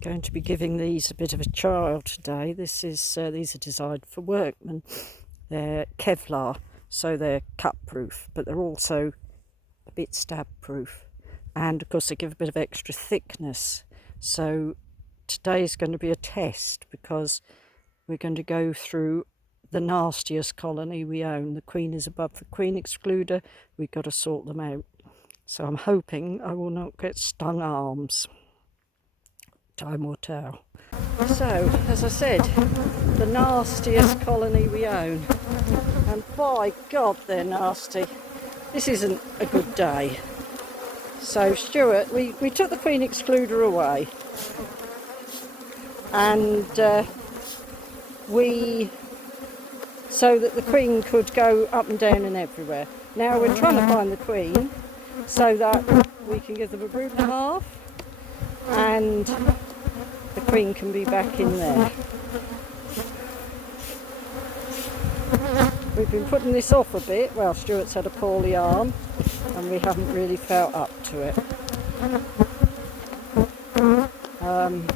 going to be giving these a bit of a trial today. These are designed for workmen. They're Kevlar, so they're cut proof, but they're also a bit stab proof, and of course they give a bit of extra thickness. So today is going to be a test, because we're going to go through the nastiest colony we own. The queen is above the queen excluder. We've got to sort them out. So I'm hoping I will not get stung arms. Time will tell. So, as I said, the nastiest colony we own. And by God, they're nasty. This isn't a good day. So Stuart, we took the queen excluder away. And so that the queen could go up and down and everywhere. Now we're trying to find the queen so that we can give them a brood and a half, and the queen can be back in there. We've been putting this off a bit. Well, Stuart's had a poorly arm and we haven't really felt up to it. I'm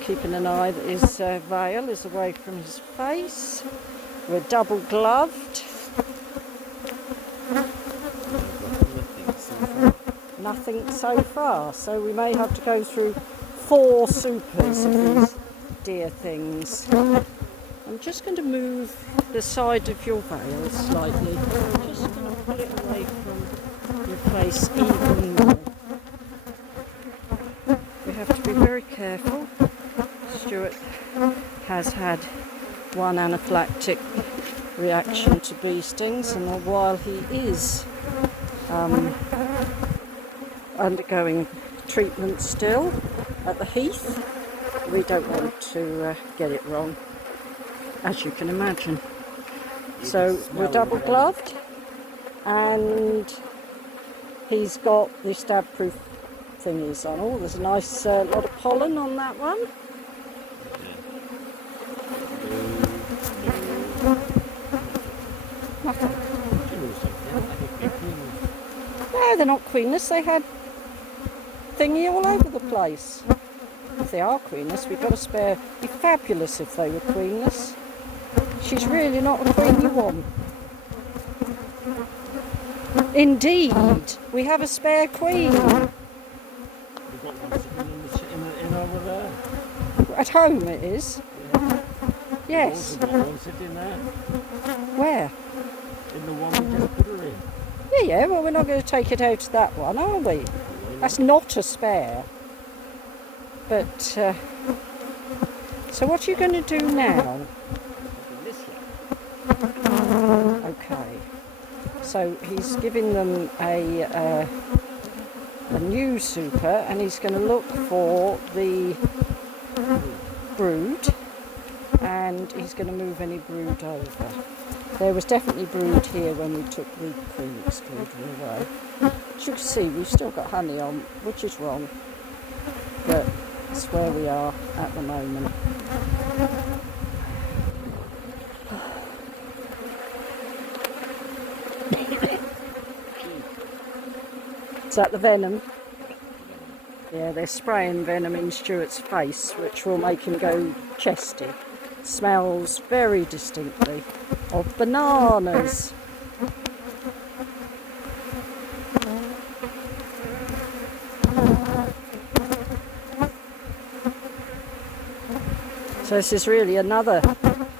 keeping an eye that his veil is away from his face. We're double gloved. Nothing so far, so we may have to go through 4 supers of these dear things. I'm just going to move the side of your veil slightly. I'm just going to pull it away from your face even more. We have to be very careful. Stuart has had one anaphylactic reaction to bee stings, and while he is undergoing treatment still at the Heath, we don't want to get it wrong, as you can imagine. So we're double gloved, and he's got the stab proof thingies on. Oh, there's a nice lot of pollen on that one. Nothing. No, they're not queenless. They had thingy all over the place. If they are queenless, we've got a spare. It'd be fabulous if they were queenless. She's really not the queen you want. Indeed, we have a spare queen. We've got one sitting in over there. At home it is. Yeah. Yes. We've also got one sitting there. Where? In the one we just put her in. Yeah, well, we're not going to take it out of that one, are we? That's not a spare. But, so what are you going to do now? Okay. So he's giving them a new super, and he's going to look for the brood, and he's going to move any brood over. There was definitely brood here when we took the queen excluder away. As you can see, we've still got honey on, which is wrong, but it's where we are at the moment. Is that the venom? Yeah, they're spraying venom in Stuart's face, which will make him go chesty. Smells very distinctly of bananas. So this is really another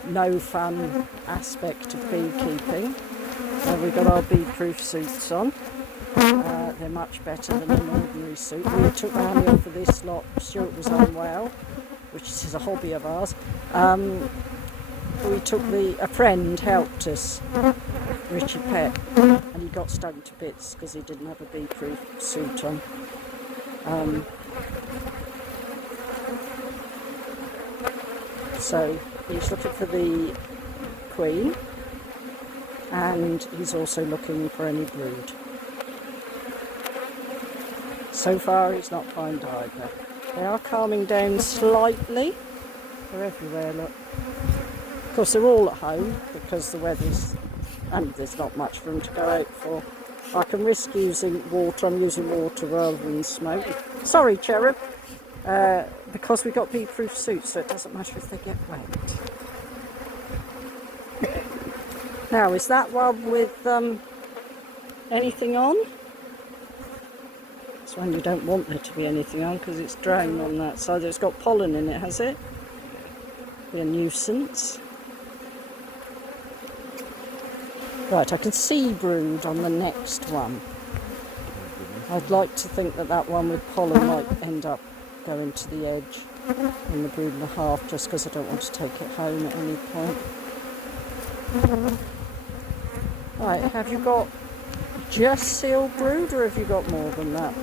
no fun aspect of beekeeping. We've got our bee-proof suits on. They're much better than an ordinary suit. We took the honey off of this lot. Stuart was unwell, which is a hobby of ours. We took a friend helped us, Richie Pett, and he got stung to bits because he didn't have a bee-proof suit on. So he's looking for the queen, and he's also looking for any brood. So far he's not found either. They are calming down slightly. They're everywhere, look. Of course they're all at home because the weather's, and there's not much for them to go out for. I can risk using water. I'm using water rather than smoke. Sorry, Cherub. Because we've got bee-proof suits, so it doesn't matter if they get wet. Now, is that one with anything on? It's one you don't want there to be anything on because it's drone on that side. It's got pollen in it, has it? Be a nuisance. Right, I can see brood on the next one. I'd like to think that that one with pollen might end up going to the edge in the brood and a half, just because I don't want to take it home at any point. Right, have you got just sealed brood or have you got more than that?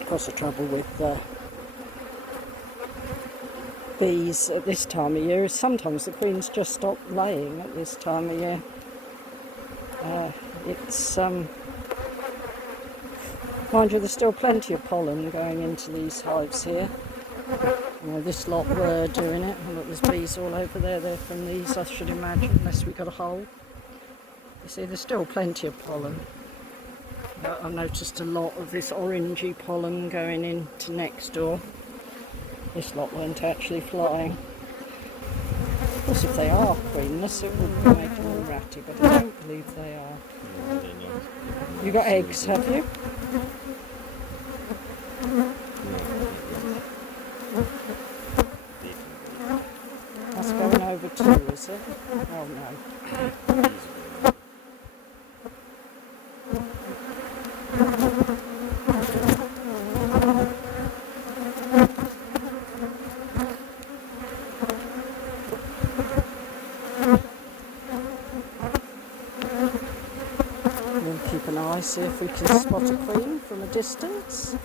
Of course, the trouble with bees at this time of year is sometimes the queens just stop laying at this time of year. It's mind you, there's still plenty of pollen going into these hives here. You know, this lot were doing it. Oh, look, there's bees all over there. They're from these, I should imagine, unless we got a hole. You see, there's still plenty of pollen. I've noticed a lot of this orangey pollen going into next door. This lot weren't actually flying. Of course, if they are queenless, it would be making them ratty, but I don't believe they are. No, they're not. You got eggs, have you? That's going over too, is it? Oh no. We'll keep an eye, see if we can spot a queen from a distance.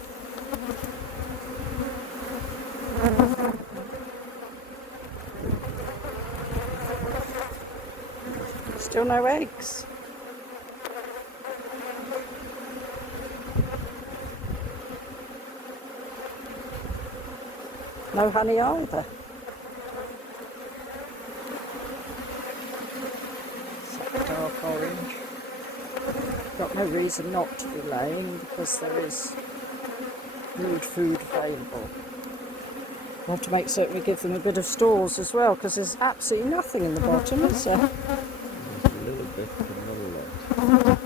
Still no eggs. No honey either. It's like dark orange. Got no reason not to be laying because there is good food available. We'll have to make certain we give them a bit of stores as well because there's absolutely nothing in the bottom, is there? There's a little bit, but not a lot.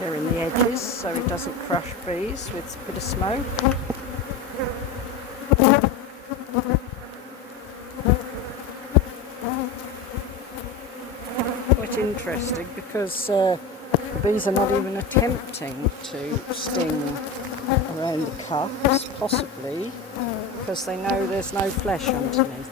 Clear in the edges so it doesn't crush bees with a bit of smoke. Quite interesting because the bees are not even attempting to sting around the cups, possibly because they know there's no flesh underneath.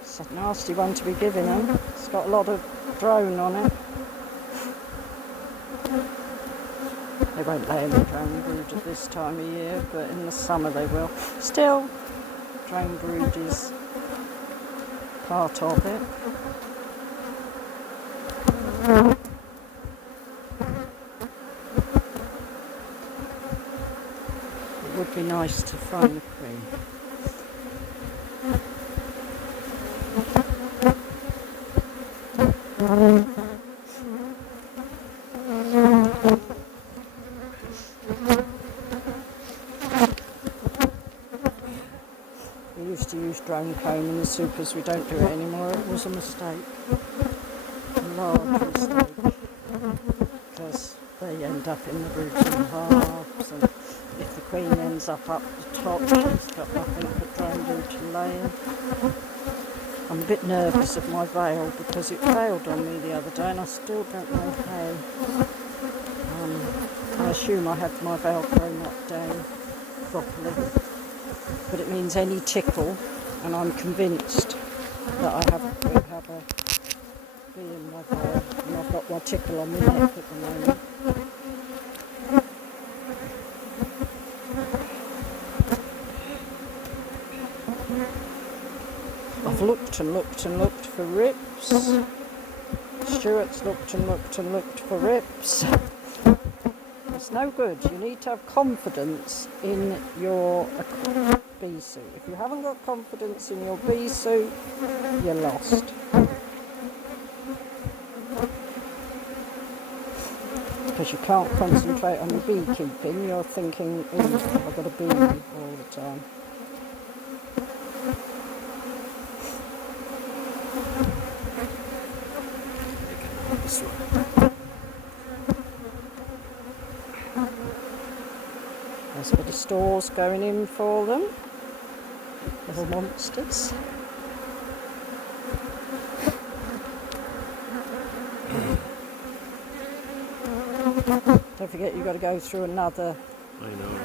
It's a nasty one to be giving them. It's got a lot of drone on it. They won't lay in the drone brood at this time of year, but in the summer they will. Still, drone brood is part of it. It would be nice to find the queen. We used to use drone comb in the supers. We don't do it anymore. It was a mistake, a large mistake, because they end up in the roots and halves, and if the queen ends up the top, she's got nothing but drone root to lay in. I'm a bit nervous of my veil because it failed on me the other day and I still don't know how. I assume I had my Velcro not down properly, but it means any tickle, and I'm convinced that I will have a bee in my veil, and I've got my tickle on my neck at the moment. I've looked and looked and looked for rips. Stuart's looked and looked and looked for rips. It's no good. You need to have confidence in your bee suit. If you haven't got confidence in your bee suit, you're lost. Because you can't concentrate on your beekeeping. You're thinking, oh, I've got a bee all the time. This one. There's a bit of stores going in for them. Little monsters. Don't forget you've got to go through another. I know.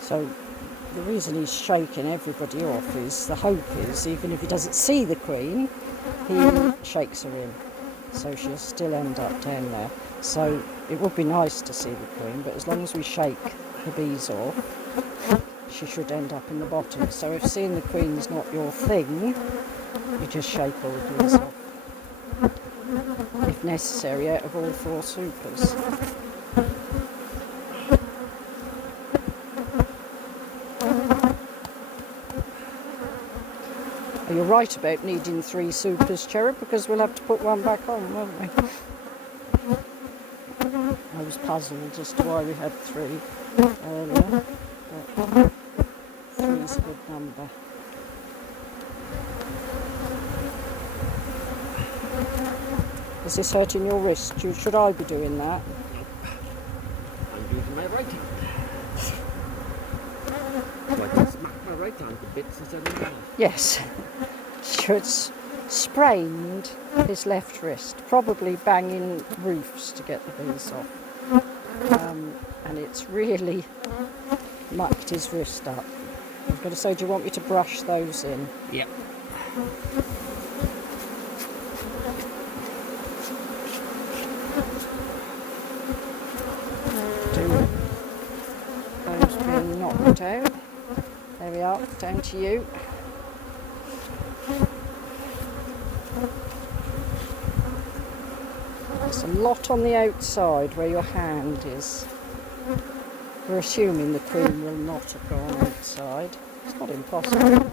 So the reason he's shaking everybody off is the hope is, even if he doesn't see the queen, he shakes her in. So she'll still end up down there. So it would be nice to see the queen, but as long as we shake the bees off, she should end up in the bottom. So if seeing the queen's not your thing, you just shake all the bees off. If necessary, out of all 4 supers. You're right about needing 3 supers, Cherub, because we'll have to put one back on, won't we? I was puzzled as to why we had 3 earlier, but 3 is a good number. Is this hurting your wrist? Should I be doing that? I'm using my right hand. So I can smack my right hand to bits instead of left. Yes. Stuart's sprained his left wrist, probably banging roofs to get the bees off. And it's really mucked his wrist up. I was going to say, do you want me to brush those in? Yep. Those being knocked out. There we are, down to you. There's a lot on the outside where your hand is. We're assuming the queen will not have gone outside. It's not impossible.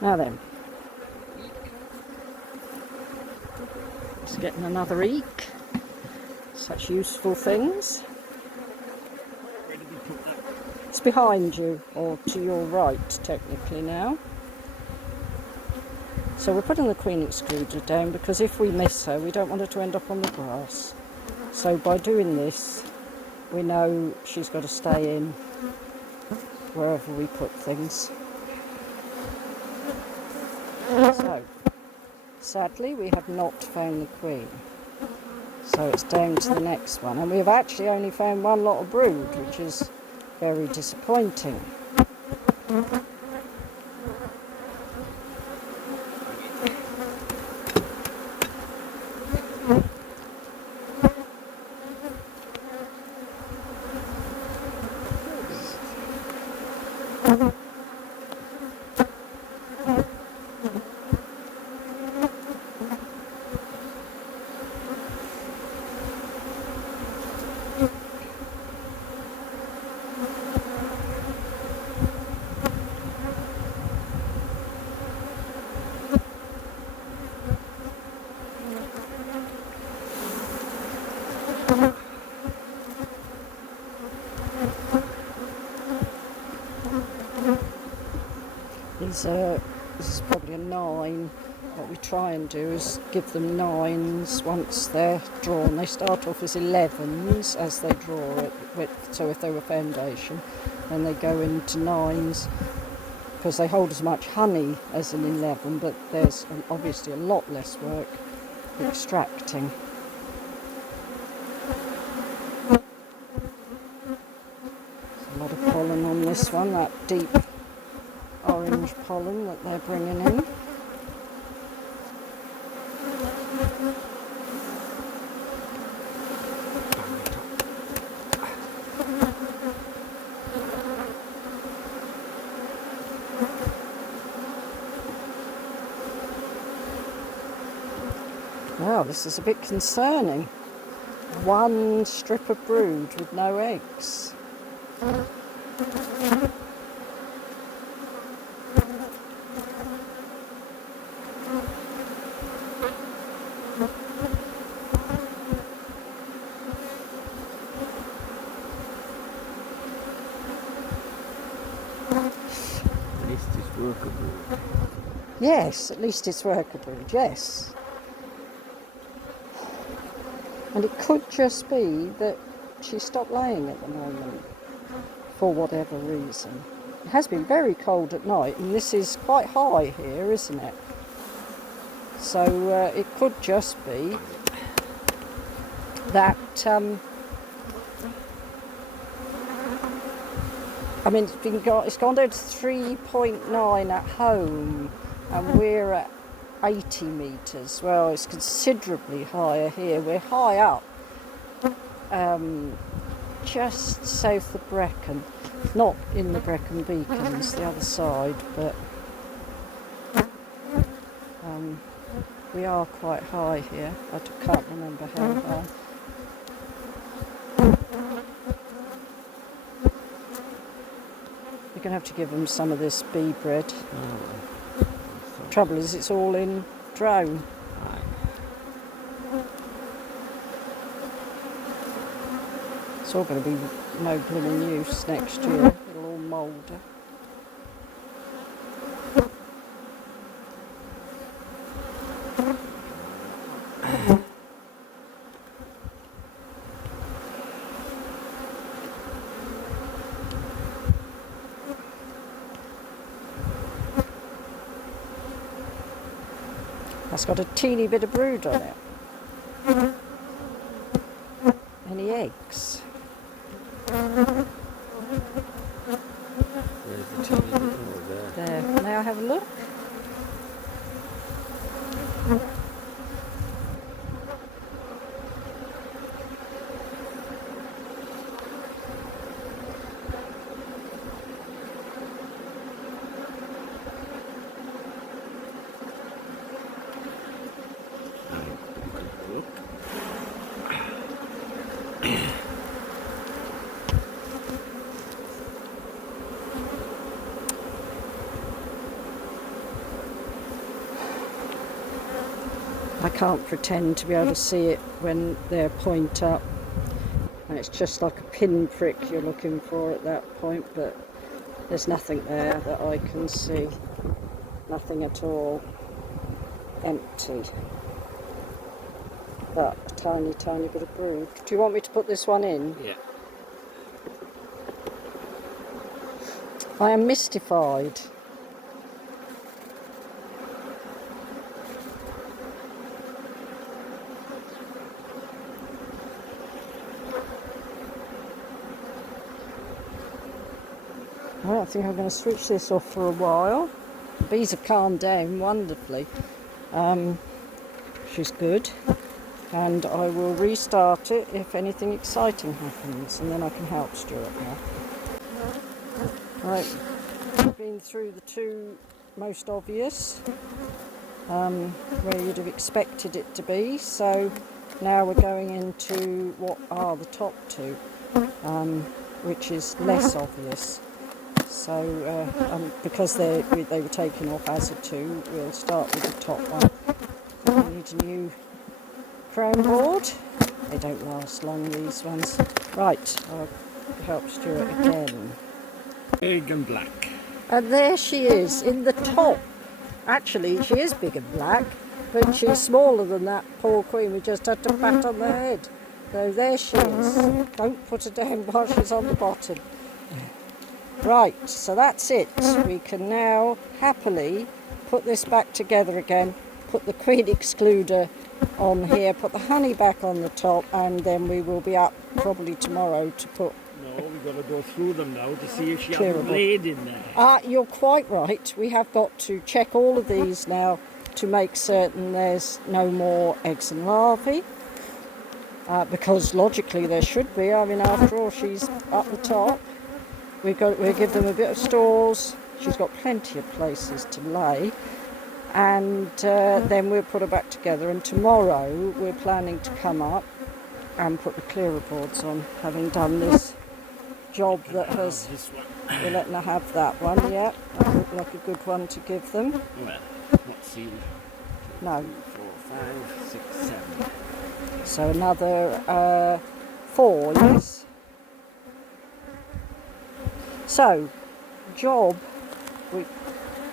Now then, just getting another eek. Such useful things. Where did we put that? It's behind you, or to your right, technically now. So we're putting the queen excluder down because if we miss her, we don't want her to end up on the grass. So by doing this, we know she's got to stay in wherever we put things. So, sadly, we have not found the queen. So it's down to the next one. And we've actually only found one lot of brood, which is very disappointing. This is probably a 9. What we try and do is give them 9s once they're drawn. They start off as 11s as they draw it, so if they were foundation, then they go into 9s because they hold as much honey as an 11, but there's obviously a lot less work extracting. There's a lot of pollen on this one, that deep orange pollen that they're bringing in. Wow, this is a bit concerning. One strip of brood with no eggs. At least it's workable. Yes, at least it's workable, yes. And it could just be that she stopped laying at the moment, for whatever reason. It has been very cold at night, and this is quite high here, isn't it? So it could just be that, I mean, it's gone down to 3.9 at home, and we're at 80 metres. Well, it's considerably higher here. We're high up, just south of Brecon, not in the Brecon Beacons, the other side, but we are quite high here. I can't remember how high. We're going to have to give them some of this bee bread. Trouble is, it's all in drone. It's all going to be no blooming use next year. It'll all moulder. That's got a teeny bit of brood on it. Any eggs? Where's the teeny bit more there? There. May I have a look? I can't pretend to be able to see it when they're point up, and it's just like a pinprick you're looking for at that point, but there's nothing there that I can see, nothing at all, empty, but a tiny bit of brood. Do you want me to put this one in? Yeah. I am mystified. Well, I think I'm going to switch this off for a while. The bees have calmed down wonderfully, which is good. And I will restart it if anything exciting happens, and then I can help Stuart now. Right, we've been through the two most obvious, where you'd have expected it to be. So now we're going into what are the top two, which is less obvious. So because they were taken off as a 2, we'll start with the top one. We need a new crown board. They don't last long, these ones. Right, I'll help Stuart again. Big and black. And there she is in the top. Actually, she is big and black, but she's smaller than that poor queen. We just had to pat on the head. So there she is. Don't put her down while she's on the bottom. Right, so that's it. We can now happily put this back together again, put the queen excluder on here, put the honey back on the top, and then we will be up probably tomorrow to put... No, we've got to go through them now to see if she has a blade in there. You're quite right. We have got to check all of these now to make certain there's no more eggs and larvae. Because logically there should be. I mean, after all, she's up the top. We'll give them a bit of stores. She's got plenty of places to lay. And then we'll put her back together. And tomorrow we're planning to come up and put the clearer boards on, having done this job that has... We're letting her have that one, yeah. That looked like a good one to give them. Well, not sealed. No. 2, 4, 5, 6, 7. So another 4, yes. So, job, we've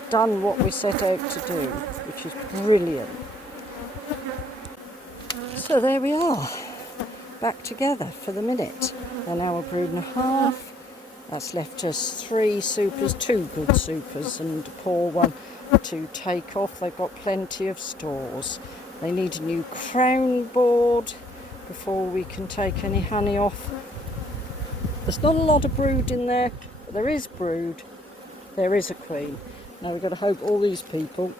done what we set out to do, which is brilliant. So there we are, back together for the minute. They're now a brood and a half. That's left us 3 supers, 2 good supers and a poor one to take off. They've got plenty of stores. They need a new crown board before we can take any honey off. There's not a lot of brood in there, but there is brood. There is a queen. Now we've got to hope all these people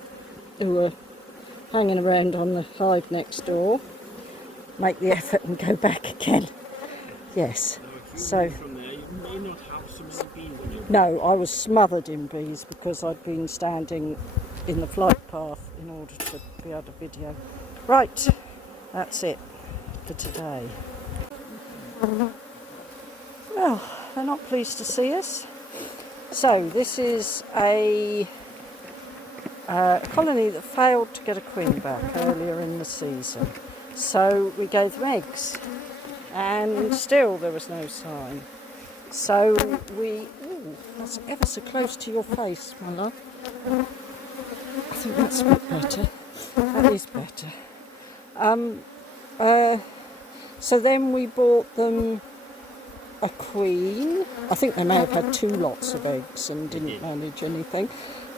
who are hanging around on the hive next door make the effort and go back again. Yes. So. No, I was smothered in bees because I'd been standing in the flight path in order to be able to video. Right, that's it for today. Well, they're not pleased to see us. So this is a colony that failed to get a queen back earlier in the season. So we gave them eggs and still there was no sign. So we... Ooh, that's ever so close to your face, my love. I think that's a bit better. That is better. So then we bought them a queen. I think they may have had 2 lots of eggs and didn't manage anything.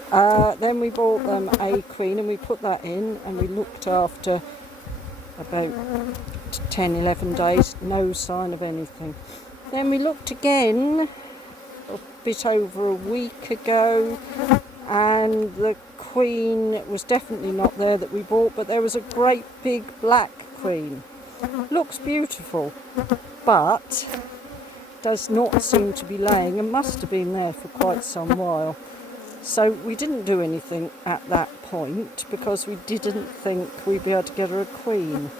Then we bought them a queen and we put that in and we looked after about 10, 11 days. No sign of anything. Then we looked again a bit over a week ago and the queen was definitely not there that we bought, but there was a great big black queen. Looks beautiful, but does not seem to be laying and must have been there for quite some while. So we didn't do anything at that point because we didn't think we'd be able to get her a queen.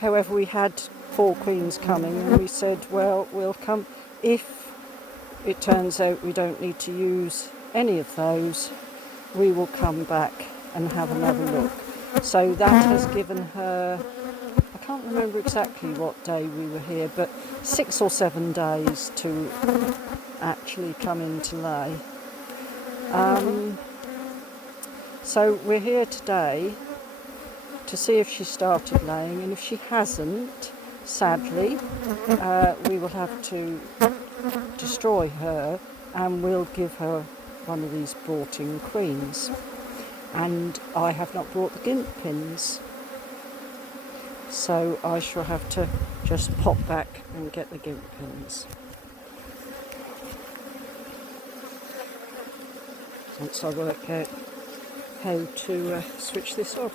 However, we had 4 queens coming and we said, well, we'll come if it turns out we don't need to use any of those, we will come back and have another look. So that has given her, I can't remember exactly what day we were here, but 6 or 7 days to actually come into lay. So we're here today to see if she started laying, and if she hasn't, sadly, we will have to destroy her and we'll give her one of these brought-in queens. And I have not brought the gimp pins, so I shall have to just pop back and get the gimp pins once I work out how to switch this off.